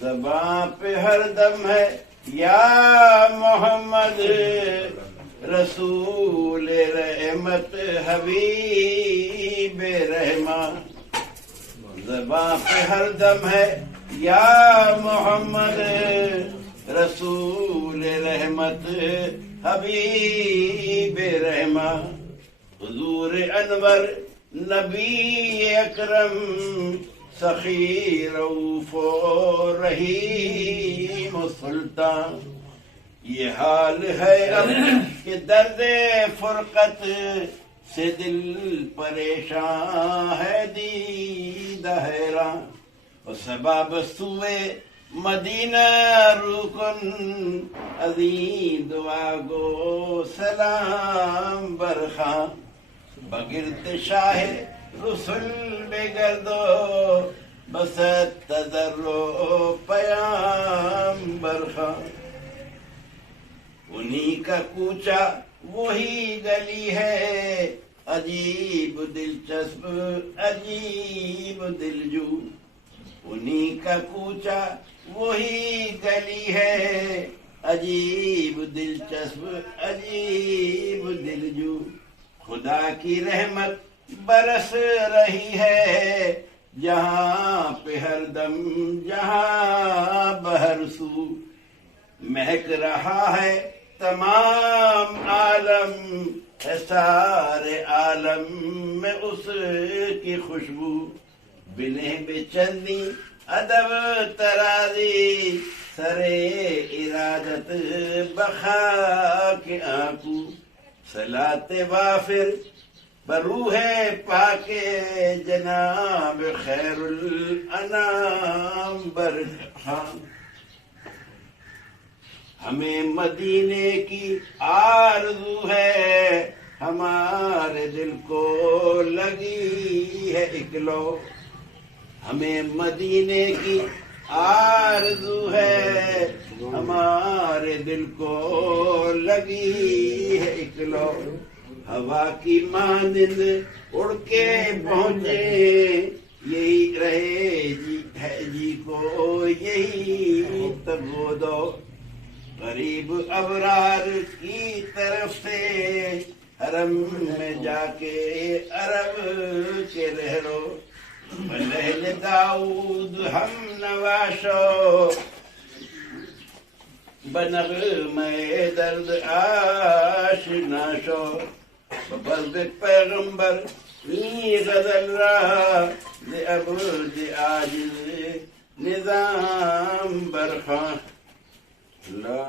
زباں پہ ہر دم ہے یا محمد رسول رحمت حبیب رحماں. زباں پہ ہر دم ہے یا محمد رسول رحمت حبیب رحماں. حضور انور نبی اکرم سخی رؤوف و رحیم و سلطان. یہ حال ہے اب کہ درد فرقت سے دل پریشان ہے دیدہ حیران. اور سباب سوئے مدینہ رکن عظیم دعا گو سلام برخاں. بگرد شاہ رسل بگردو بس تذرو پیام برخاں. انہی کا کوچا وہی گلی ہے عجیب دلچسپ عجیب دلجو. انہی کا کوچا وہی گلی ہے عجیب دلچسپ عجیب دلجو. خدا کی رحمت برس رہی ہے جہاں پہ ہر دم جہاں بہر سو. مہک رہا ہے تمام عالم ہے سارے عالم میں اس کی خوشبو. بنے بے چندی ادب ترازی سرے ارادت بخا کے آنکو. صلاۃ وافر بروح پاک جناب خیر الانام برخاں. ہمیں مدینے کی آرزو ہے ہمارے دل کو لگی ہے اکلو. ہمیں مدینے کی آرزو ہے ہمارے دل کو لگی ہے اکلو. ہوا کی مانند اڑ کے پہنچے یہی رہے جی ہے جی کو یہی تگو دو. غریب ابرار کی طرف سے حرم میں جا کے عرب کے رہرو. بلہل داؤد ہم نواشو بنغمے درد آشنا شو. بزد پیغمبر ای غزل را عبد عاجز نظام برخاں. اللہ